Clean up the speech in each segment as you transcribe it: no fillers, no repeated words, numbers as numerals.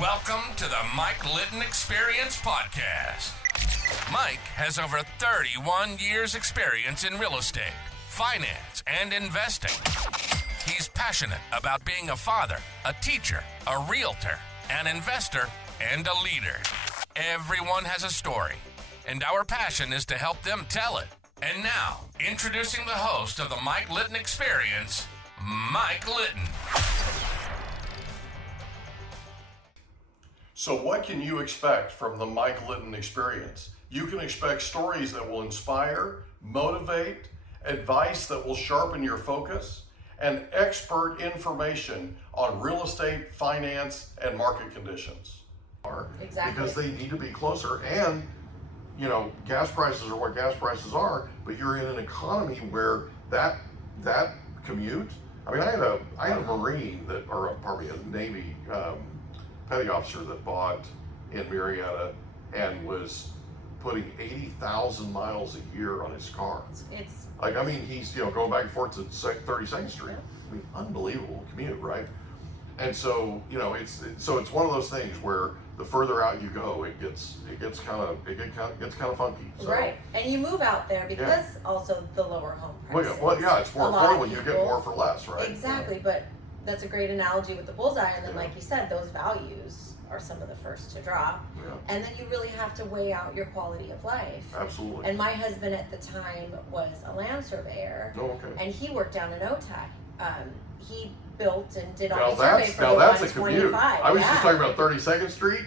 Welcome to the Mike Litton Experience Podcast. Mike has over 31 years experience in real estate, finance, and investing. He's passionate about being a father, a teacher, a realtor, an investor, and a leader. Everyone has a story, and our passion is to help them tell it. And now, introducing the host of the Mike Litton Experience, Mike Litton. So what can you expect from the Mike Litton Experience? You can expect stories that will inspire, motivate, advice that will sharpen your focus, and expert information on real estate, finance, and market conditions. Exactly. Because they need to be closer, and you know, gas prices are what gas prices are, but you're in an economy where that commute. I mean, I had a Marine that, or probably a Navy petty officer that bought in Marietta and was putting 80,000 miles a year on his car. It's like, I mean, he's going back and forth to 32nd Street. I mean, unbelievable commute, right? And so it's one of those things where the further out you go, it gets kind of funky. So, right, and you move out there because also the lower home prices. Well, yeah, it's more affordable. You get more for less, right? Exactly, but that's a great analogy with the bullseye. And then, like you said, those values are some of the first to drop. Yeah. And then you really have to weigh out your quality of life. Absolutely. And my husband at the time was a land surveyor. Oh, okay. And he worked down in Otay. He built and did all Now the survey for the that's a commute. 125. I was just talking about 32nd Street.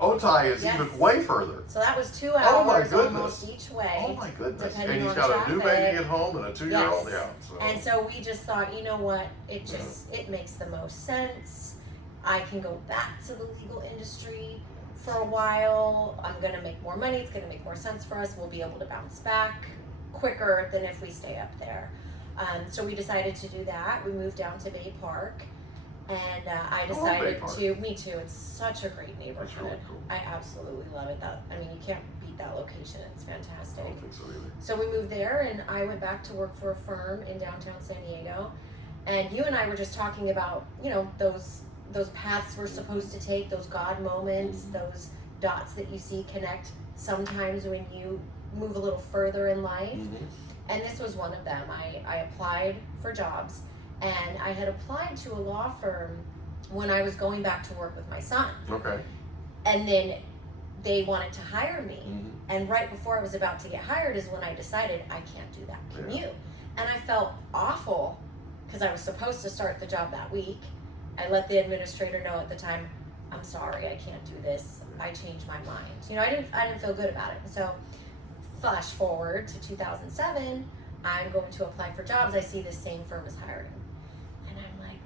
Otay is even way further. So that was 2 hours goodness. almost each way. Oh my goodness. Depending And he's on got traffic. a new baby at home and a 2-year-old. Yes. Yeah. So. And so we just thought, you know what, it makes the most sense. I can go back to the legal industry for a while. I'm going to make more money. It's going to make more sense for us. We'll be able to bounce back quicker than if we stay up there. So we decided to do that. We moved down to Bay Park. And I decided to, me too, it's such a great neighborhood. That's really cool. I absolutely love it. I mean, you can't beat that location. It's fantastic. I don't think so either. So we moved there, and I went back to work for a firm in downtown San Diego. And you and I were just talking about, those paths we're supposed to take, those God moments, those dots that you see connect sometimes when you move a little further in life. Mm-hmm. And this was one of them. I applied for jobs, and I had applied to a law firm when I was going back to work with my son. Okay. And then they wanted to hire me. Mm-hmm. And right before I was about to get hired is when I decided I can't do that commute. Yeah. And I felt awful because I was supposed to start the job that week. I let the administrator know at the time, I'm sorry, I can't do this. I changed my mind. I didn't feel good about it. So flash forward to 2007, I'm going to apply for jobs. I see this same firm is hiring. And I'm like,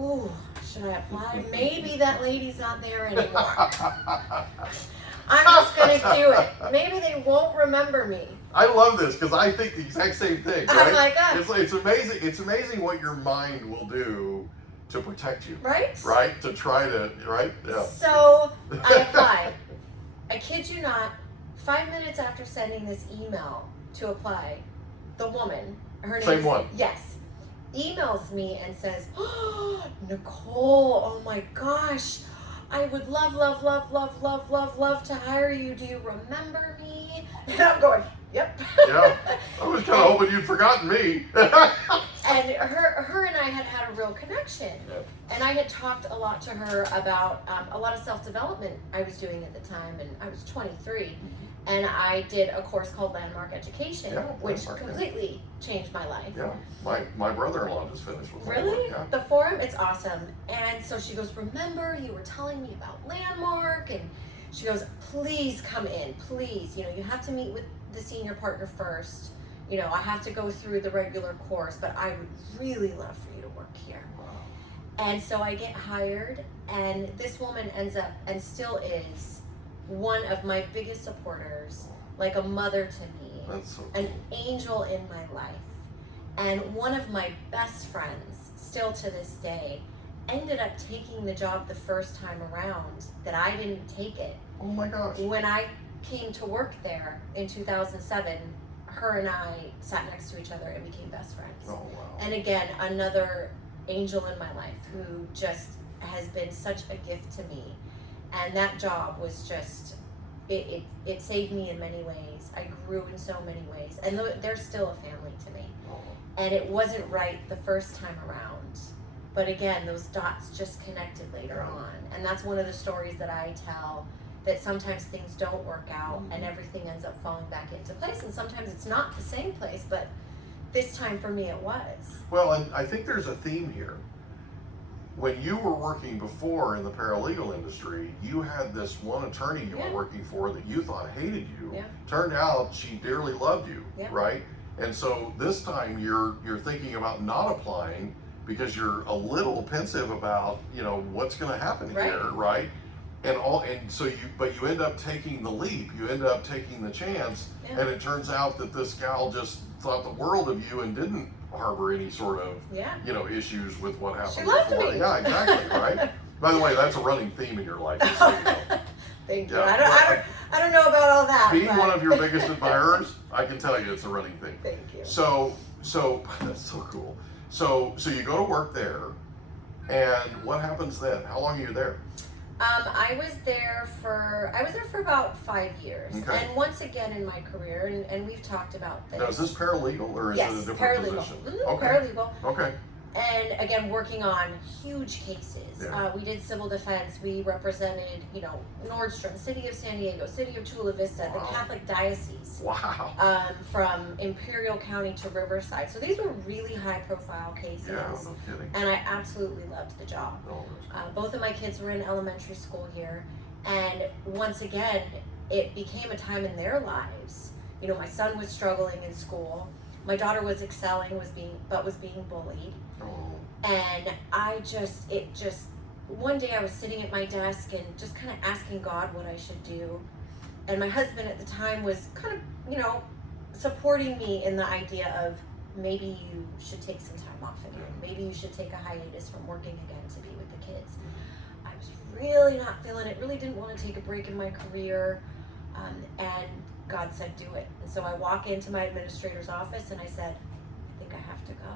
ooh, should I apply? Maybe that lady's not there anymore. I'm just going to do it. Maybe they won't remember me. I love this because I think the exact same thing. Right? I'm like, it's amazing. It's amazing what your mind will do to protect you. Right? Right? To try to, right? Yeah. So I applied. I kid you not, 5 minutes after sending this email to apply, the woman, her name Same one. Yes, emails me and says, oh, Nicole, oh my gosh, I would love to hire you. Do you remember me? And I'm going, yep. Yeah. I was kind of hoping you'd forgotten me. And her and I had a real connection. Yep. And I had talked a lot to her about a lot of self-development I was doing at the time, and I was 23. And I did a course called Landmark Education, which completely changed my life. Yeah, my brother-in-law just finished with Really? Landmark, The forum? It's awesome. And so she goes, remember you were telling me about Landmark? And she goes, please come in, please. You have to meet with the senior partner first. I have to go through the regular course, but I would really love for you to work here. Wow. And so I get hired, and this woman ends up, and still is, one of my biggest supporters, like a mother to me, That's so cool. an angel in my life, and one of my best friends, still to this day, ended up taking the job the first time around that I didn't take it. Oh my gosh. When I came to work there in 2007, her and I sat next to each other and became best friends. Oh wow. And again, another angel in my life who just has been such a gift to me. And that job was just, it saved me in many ways. I grew in so many ways. And they're still a family to me. And it wasn't right the first time around. But again, those dots just connected later on. And that's one of the stories that I tell, that sometimes things don't work out and everything ends up falling back into place. And sometimes it's not the same place, but this time for me it was. Well, and I think there's a theme here. When you were working before in the paralegal industry, you had this one attorney you were working for that you thought hated you. Yeah. Turned out she dearly loved you, Yeah. right? And so this time you're thinking about not applying because you're a little pensive about, you know, what's going to happen here, right? And so you end up taking the leap, you end up taking the chance, and it turns out that this gal just thought the world of you and didn't harbor any sort of, you know, issues with what happened she loved before. me. Yeah, exactly, right? By the way, that's a running theme in your life. Just so you know. Thank you. Yeah, I don't know about all that. being but... one of your biggest admirers, I can tell you it's a running theme. Thank you. So that's so cool. So you go to work there, and what happens then? How long are you there? I was there for about 5 years. Okay. And once again in my career, and we've talked about this. Now, is this paralegal or is it a different position? Okay. Paralegal. Okay. And again, working on huge cases. Yeah. We did civil defense. We represented, you know, Nordstrom, City of San Diego, City of Chula Vista, the Catholic Diocese. Wow. From Imperial County to Riverside. So these were really high-profile cases. Yeah, no kidding. And I absolutely loved the job. Oh, Both of my kids were in elementary school here, and once again, it became a time in their lives. You know, my son was struggling in school. My daughter was excelling, was being bullied. oh. And one day I was sitting at my desk and just kind of asking God what I should do. And my husband at the time was kind of, you know, supporting me in the idea of maybe you should take some time off again. Maybe you should take a hiatus from working again to be with the kids. I was really not feeling it, really didn't want to take a break in my career. And God said, do it. And so I walk into my administrator's office and I said, I think I have to go.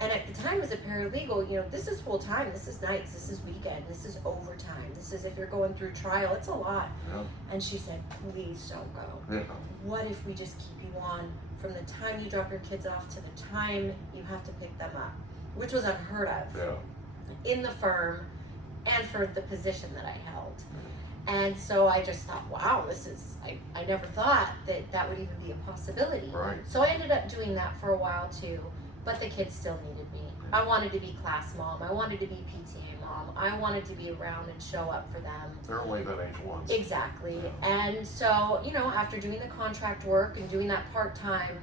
And at the time as a paralegal, you know, this is full time, this is nights, this is weekend, this is overtime, this is if you're going through trial, it's a lot. Yeah. And she said, please don't go. Yeah. What if we just keep you on from the time you drop your kids off to the time you have to pick them up, which was unheard of in the firm and for the position that I held. And so I just thought, wow, I never thought that would even be a possibility. Right. So I ended up doing that for a while too, but the kids still needed me. I wanted to be class mom. I wanted to be PTA mom. I wanted to be around and show up for them. They're only that age once. Exactly. Yeah. And so, you know, after doing the contract work and doing that part-time,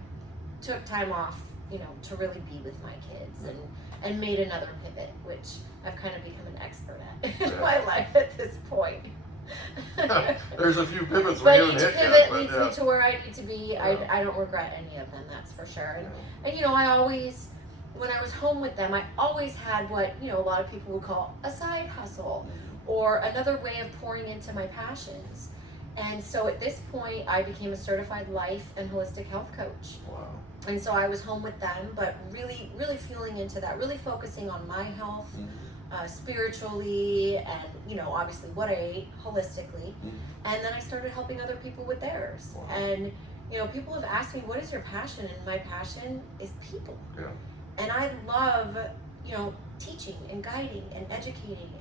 took time off, you know, to really be with my kids and made another pivot, which I've kind of become an expert at in my life at this point. There's a few pivots we but haven't each hit pivot yet, leads me to where I need to be. I don't regret any of them, that's for sure. And you know, I always, when I was home with them, I always had what, you know, a lot of people would call a side hustle or another way of pouring into my passions. And so at this point, I became a certified life and holistic health coach. Wow. And so I was home with them, but really, really feeling into that, really focusing on my health, spiritually, and, you know, obviously what I ate holistically. And then I started helping other people with theirs. Wow. And, you know, people have asked me, what is your passion? And my passion is people. Yeah. And I love, you know, teaching and guiding and educating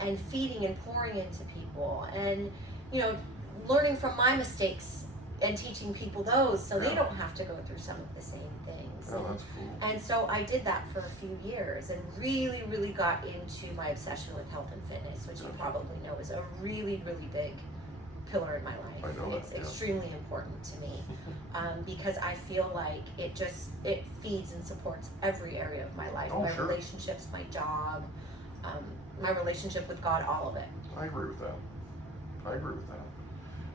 and feeding and pouring into people and, you know, learning from my mistakes and teaching people those so they don't have to go through some of the same things. Oh, that's cool. And so I did that for a few years and really, really got into my obsession with health and fitness, which you probably know is a really, really big pillar in my life. I know it's that, extremely important to me because I feel like it feeds and supports every area of my life. Oh, my sure. relationships, my job, my relationship with God, all of it. I agree with that.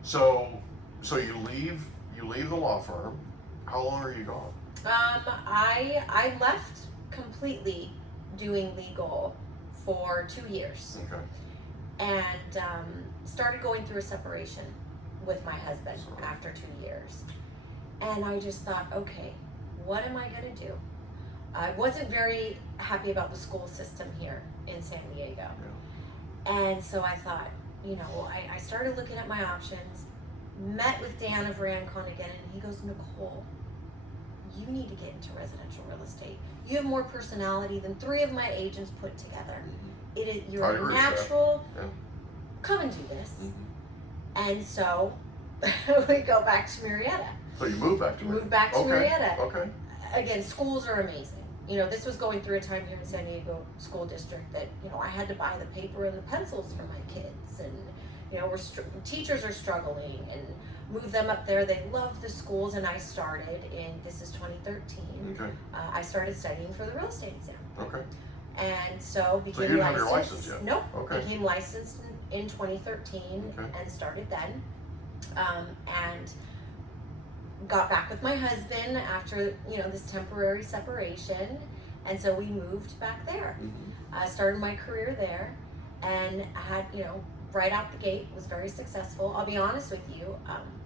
So you leave the law firm. How long are you gone? I left completely doing legal for 2 years. Okay. And started going through a separation with my husband after 2 years. And I just thought, okay, what am I going to do? I wasn't very happy about the school system here in San Diego. And so I thought, I started looking at my options, met with Dan of Rancon again, and he goes, Nicole, you need to get into residential real estate. You have more personality than 3 of my agents put together. You're a natural. Yeah. Come and do this. And so we go back to Murrieta. So you moved back to Murrieta. Moved back to Murrieta. Okay. Again, schools are amazing. This was going through a time here in San Diego School District that, I had to buy the paper and the pencils for my kids. And, teachers are struggling, and move them up there. They love the schools, and I started this is 2013. Okay. I started studying for the real estate exam. Okay. And so became so you didn't licensed. have your license yet? Nope. Okay. Became licensed in 2013 and started then. And got back with my husband after, this temporary separation. And so we moved back there. I started my career there, and had, right out the gate, was very successful. I'll be honest with you,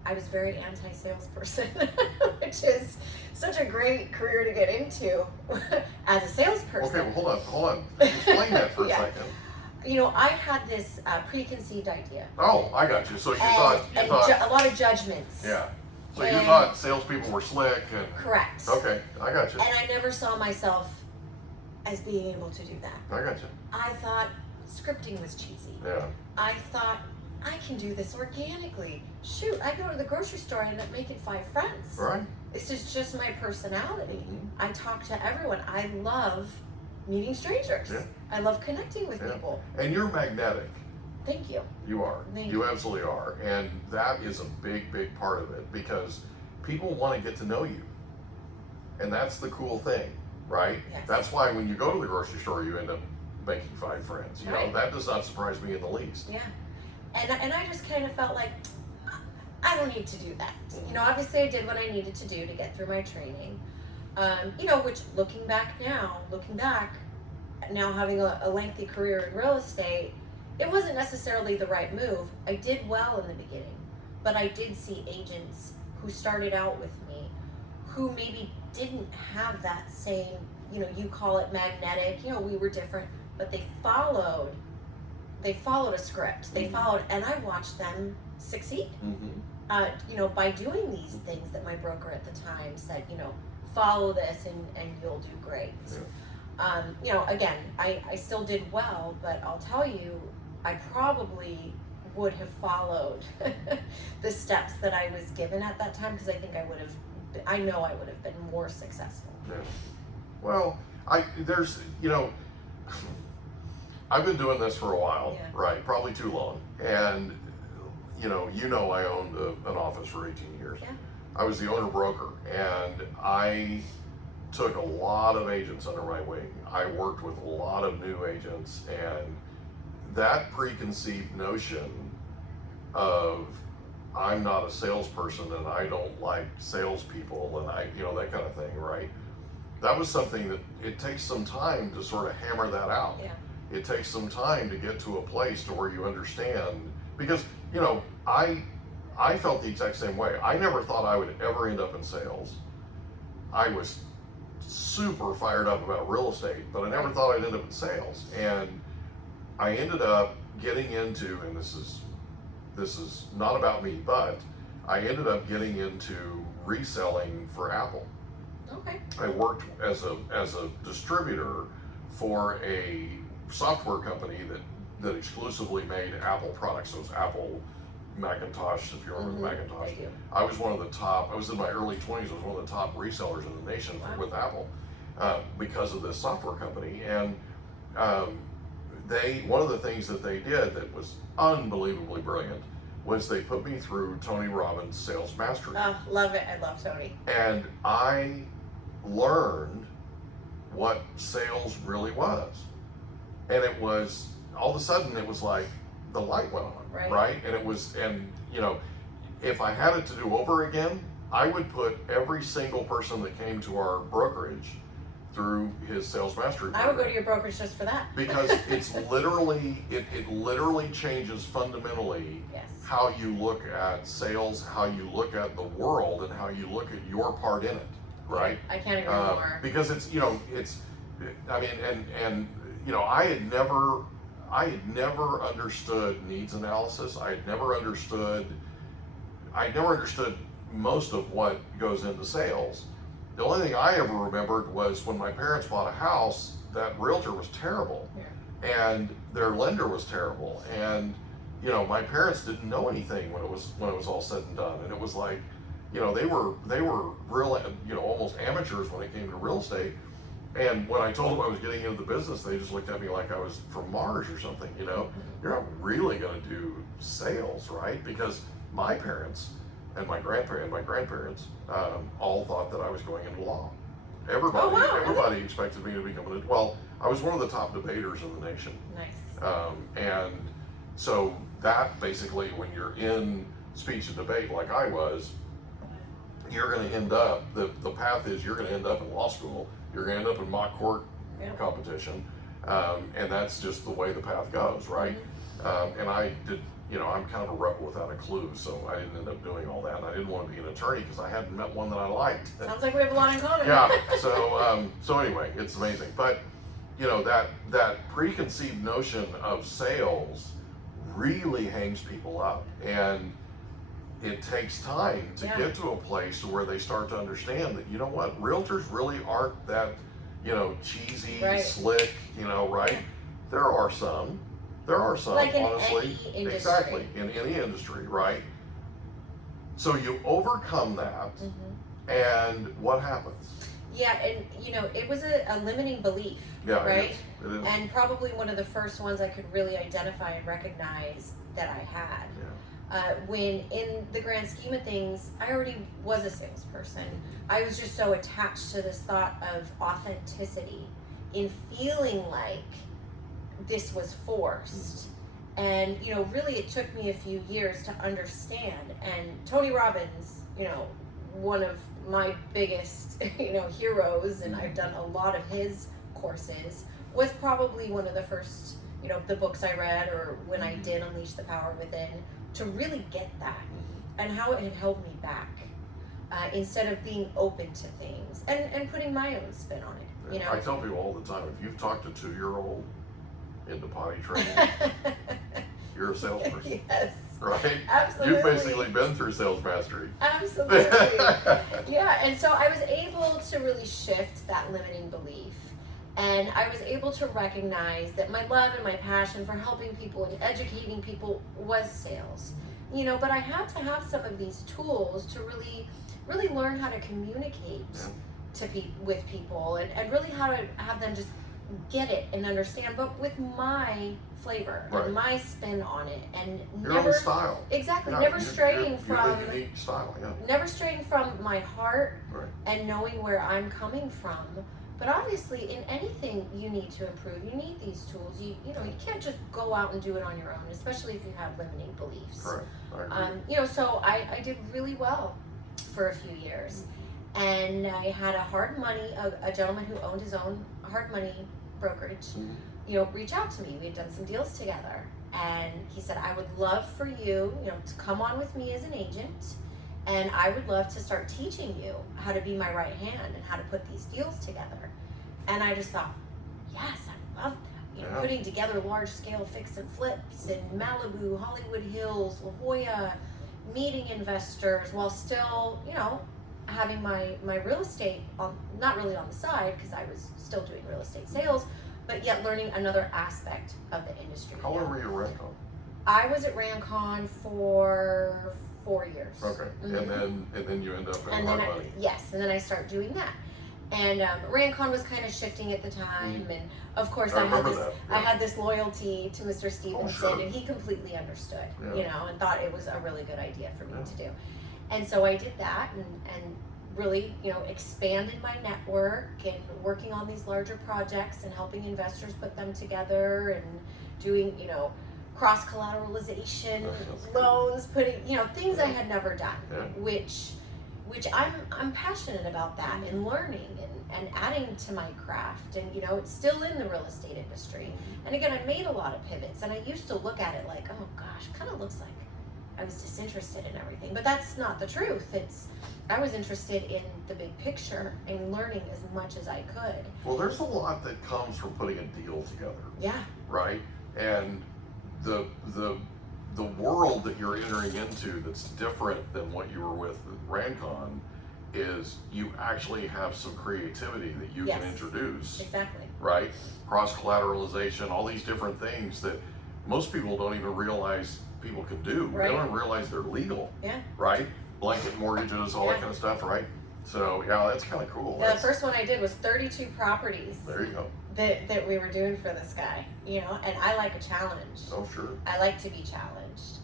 I was very anti-salesperson, which is such a great career to get into as a salesperson. Okay, well, hold on. Explain that for a second. I had this preconceived idea. Oh, I got you. So you thought a lot of judgments. Yeah. So you thought salespeople were slick and. Correct. Okay, I got you. And I never saw myself as being able to do that. I got you. I thought scripting was cheesy. Yeah. I thought, I can do this organically. Shoot, I go to the grocery store and end up making 5 friends. Right. This is just my personality. I talk to everyone. I love meeting strangers. Yeah. I love connecting with people. And you're magnetic. Thank you. You are. Thank you absolutely are. And that is a big, big part of it, because people want to get to know you. And that's the cool thing, right? Yes. That's why when you go to the grocery store, you end up making 5 friends. You know, that does not surprise me in the least. Yeah. And I just kind of felt like, I don't need to do that. Obviously I did what I needed to do to get through my training. Which looking back now having a lengthy career in real estate, it wasn't necessarily the right move. I did well in the beginning, but I did see agents who started out with me who maybe didn't have that same, you call it magnetic, we were different, but they followed a script. They followed, and I watched them succeed. By doing these things that my broker at the time said, follow this and you'll do great. Again, I still did well, but I'll tell you, I probably would have followed the steps that I was given at that time, because I think I would have been more successful. Yeah. Well, I've been doing this for a while, right? Probably too long. And, I owned an office for 18 years. Yeah. I was the owner broker, and I took a lot of agents under my wing. I worked with a lot of new agents, and that preconceived notion of I'm not a salesperson and I don't like salespeople and that kind of thing, right? That was something that it takes some time to sort of hammer that out. Yeah. It takes some time to get to a place to where you understand, because I felt the exact same way. I never thought I would ever end up in sales. I was super fired up about real estate, but I never thought I'd end up in sales. And I ended up getting into, and this is not about me, but I ended up getting into reselling for Apple. Okay. I worked as a distributor for a software company that exclusively made Apple products. So it was Apple Macintosh, if you remember the Macintosh. I do. I was one of the top, I was in my early 20s, I was one of the top resellers in the nation with Apple because of this software company. And one of the things that they did that was unbelievably brilliant was they put me through Tony Robbins' Sales Mastery. Oh, love it. I love Tony. And I learned what sales really was. And it was, all of a sudden, it was like the light went on, right? And if I had it to do over again, I would put every single person that came to our brokerage through his Sales Mastery program. I would go to your brokerage just for that. Because it's literally, it literally changes fundamentally how you look at sales, how you look at the world, and how you look at your part in it. right? I can't agree more. Because it's, I mean, and I had never understood needs analysis. I had never understood most of what goes into sales. The only thing I ever remembered was when my parents bought a house, that realtor was terrible, and their lender was terrible, and my parents didn't know anything when it was all said and done, and it was like, they were real, almost amateurs when it came to real estate. And when I told them I was getting into the business, they just looked at me like I was from Mars or something. You're not really going to do sales, right? Because my parents and my grandparents all thought that I was going into law. Everybody expected me to become I was one of the top debaters in the nation. Nice. And so that basically, when you're in speech and debate like I was, you're going to end up, the path is you're going to end up in law school, you're going to end up in mock court competition, and that's just the way the path goes, right? And I did, I'm kind of a rebel without a clue, so I didn't end up doing all that, and I didn't want to be an attorney because I hadn't met one that I liked. Sounds like we have a lot in common. Yeah, so anyway, it's amazing. But, that preconceived notion of sales really hangs people up, and it takes time to get to a place where they start to understand that, realtors really aren't that, cheesy, slick, right? There are some, like in honestly. any industry. Exactly, in any industry, right? So you overcome that, and what happens? Yeah, and it was a limiting belief, right? It is. And probably one of the first ones I could really identify and recognize that I had. When in the grand scheme of things, I already was a salesperson. I was just so attached to this thought of authenticity, in feeling like this was forced. And, really it took me a few years to understand. And Tony Robbins, one of my biggest, heroes, and I've done a lot of his courses, was probably one of the first, the books I read, or when I did Unleash the Power Within, to really get that, and how it had held me back, instead of being open to things and putting my own spin on it. I tell people all the time, if you've talked to 2-year-old into potty training, you're a salesperson. Yes. Right? Absolutely. You've basically been through sales mastery. Absolutely. Yeah, and so I was able to really shift that limiting belief. And I was able to recognize that my love and my passion for helping people and educating people was sales. But I had to have some of these tools to really learn how to communicate with people, and really how to have them just get it and understand, but with my flavor and my spin on it, and your own style. Exactly, never straying from your unique style. Never straying from my heart, and knowing where I'm coming from. But obviously, in anything you need to improve, you need these tools. You can't just go out and do it on your own, especially if you have limiting beliefs. Correct. I agree. So I did really well for a few years, and I had a gentleman who owned his own hard money brokerage, reach out to me. We had done some deals together, and he said, I would love for you, to come on with me as an agent, and I would love to start teaching you how to be my right hand and how to put these deals together. And I just thought, yes, I love that. Putting together large scale fix and flips in Malibu, Hollywood Hills, La Jolla, meeting investors while still, having my real estate not really on the side, because I was still doing real estate sales, but yet learning another aspect of the industry. How long were you at Rancon? I was at Rancon for 4 years. Okay, and then you end up in hard money. Yes, and then I start doing that. And Rancon was kind of shifting at the time, and of course I had this loyalty to Mr. Stevenson, and he completely understood, and thought it was a really good idea for me to do. And so I did that, and really, expanded my network, and working on these larger projects and helping investors put them together, and doing, cross collateralization loans, putting, things I had never done, which I'm passionate about that, and learning and adding to my craft, and it's still in the real estate industry. And again, I made a lot of pivots, and I used to look at it like, oh gosh, kind of looks like I was disinterested in everything. But that's not the truth. I was interested in the big picture and learning as much as I could. Well, there's a lot that comes from putting a deal together. Yeah. Right? And the world that you're entering into that's different than what you were with at Rancon is you actually have some creativity that you Yes. can introduce. Exactly. Right? Cross-collateralization, all these different things that most people don't even realize people can do. Right. They don't even realize they're legal. Yeah. Right? Blanket mortgages, all that Yeah. kind of stuff, right? So yeah, that's kind of cool. The first one I did was 32 properties There you go. that we were doing for this guy, you know, and I like a challenge. Oh, sure. I like to be challenged.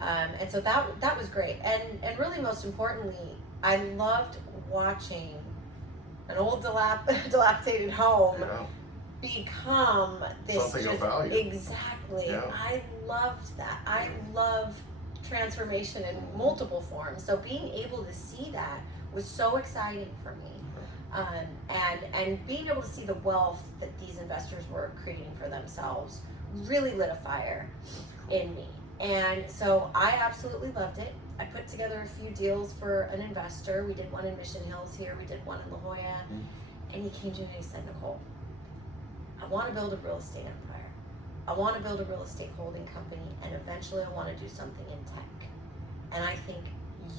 And so that was great. And really most importantly, I loved watching an old dilapidated home Yeah. become this Something of just value. exactly. Yeah. I loved that. I love transformation in multiple forms. So being able to see that was so exciting for me. And being able to see the wealth that these investors were creating for themselves really lit a fire in me. And so I absolutely loved it. I put together a few deals for an investor. We did one in Mission Hills here. We did one in La Jolla. And he came to me and he said, Nicole, I want to build a real estate empire. I want to build a real estate holding company, and eventually I want to do something in tech. And I think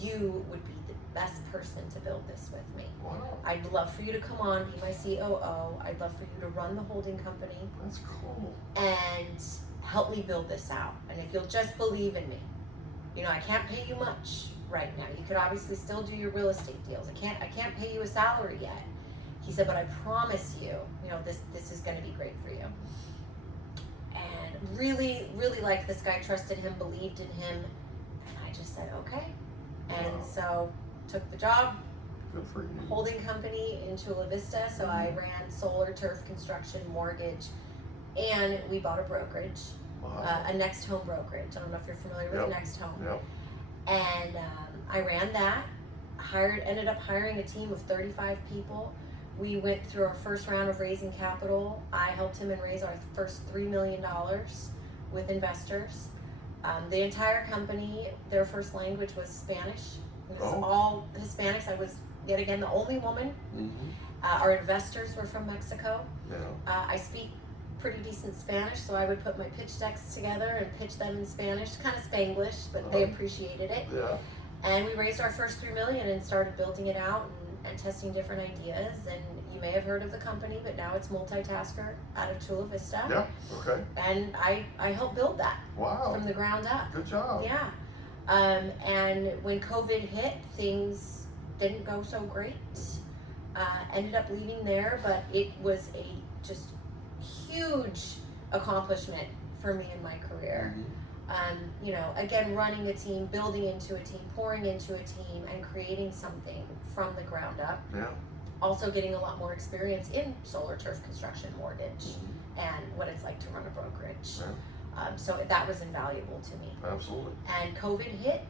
you would be the best person to build this with me. Wow. I'd love for you to come on, be my COO. I'd love for you to run the holding company That's cool. and help me build this out. And if you'll just believe in me, you know, I can't pay you much right now. You could obviously still do your real estate deals. I can't pay you a salary yet. He said, but I promise you, you know, this is going to be great for you. And really, really liked this guy, trusted him, believed in him. And I just said, okay. And Wow. so took the job, Good for you. holding company in Chula Vista. So I ran solar, turf, construction, mortgage, and we bought a brokerage, Wow. a Next Home brokerage. I don't know if you're familiar with Yep. Next Home. Yep. And I ran that, ended up hiring a team of 35 people. We went through our first round of raising capital. I helped him raise our first $3 million with investors. The entire company, their first language was Spanish. It was Oh. all Hispanics. I was, yet again, the only woman. Our investors were from Mexico. Yeah. I speak pretty decent Spanish, so I would put my pitch decks together and pitch them in Spanish, kind of Spanglish, but they appreciated it. Yeah. And we raised our first $3 million and started building it out and testing different ideas. And you may have heard of the company, but now it's Multitasker out of Chula Vista. Yeah. Okay. And I helped build that Wow. from the ground up. Good job. Yeah. And when COVID hit, things didn't go so great. Ended up leaving there, but it was a just huge accomplishment for me in my career. You know, again, running a team, building into a team, pouring into a team, and creating something from the ground up. Yeah. Also getting a lot more experience in solar, turf, construction, mortgage, and what it's like to run a brokerage. Yeah. So that was invaluable to me. Absolutely. And COVID hit,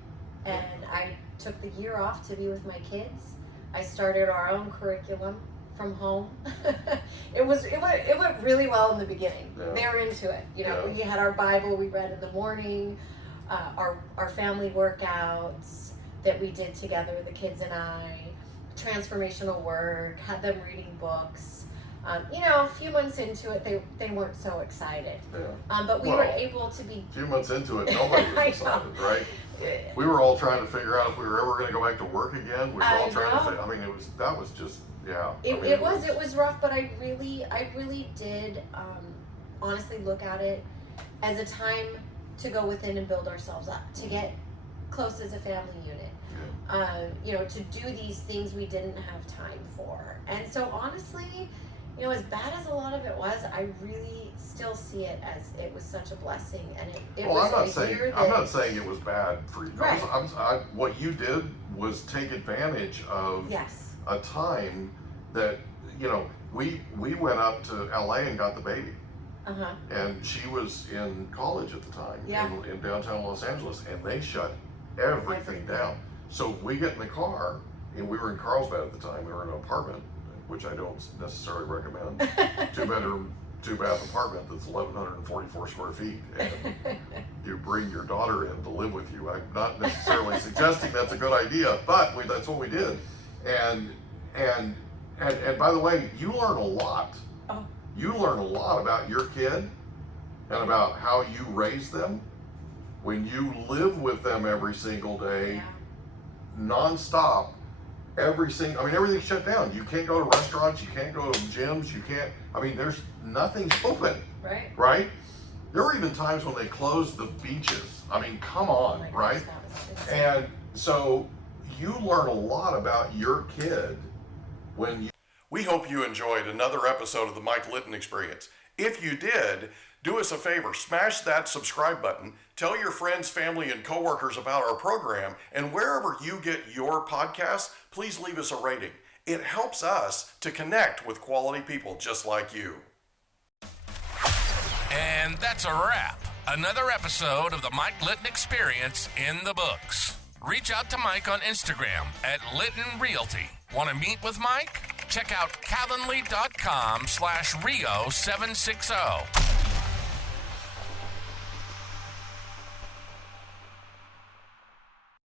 and I took the year off to be with my kids. I started our own curriculum from home. it went really well in the beginning. Yeah. They were into it. You know, Yeah. we had our Bible we read in the morning, our family workouts that we did together, the kids and I, transformational work, had them reading books. You know, a few months into it, they weren't so excited. Yeah. But we Well, were able to be. A few months into it, nobody I was excited, know. right? We were all trying to figure out if we were ever going to go back to work again. We were all I trying know. to. I mean, that was just, yeah. It was rough, but I really did honestly look at it as a time to go within and build ourselves up, to get close as a family unit. You know, to do these things we didn't have time for. And so honestly, you know, as bad as a lot of it was, I really still see it as it was such a blessing, and it Well, was a year that, I'm not saying it was bad for you. Right. What you did was take advantage of yes, a time that, you know, we went up to LA and got the baby. And she was in college at the time, Yeah. in downtown Los Angeles, and they shut everything down. So we get in the car, and we were in Carlsbad at the time. We were in an apartment, which I don't necessarily recommend. 2-bedroom, 2-bath apartment that's 1,144 square feet, and you breathe bring your daughter in to live with you. I'm not necessarily suggesting that's a good idea, but that's what we did. And by the way, you learn a lot. Oh. You learn a lot about your kid and about how you raise them when you live with them every single day, nonstop. Everything's shut down. You can't go to restaurants, you can't go to gyms, there's nothing's open. Right? There were even times when they closed the beaches. Come on, right? And so you learn a lot about your kid when you... We hope you enjoyed another episode of the Mike Litton Experience. If you did, do us a favor, smash that subscribe button, tell your friends, family, and coworkers about our program, and wherever you get your podcasts, please leave us a rating. It helps us to connect with quality people just like you. And that's a wrap. Another episode of the Mike Litton Experience in the books. Reach out to Mike on Instagram at Litton Realty. Want to meet with Mike? Check out calendly.com/Rio760.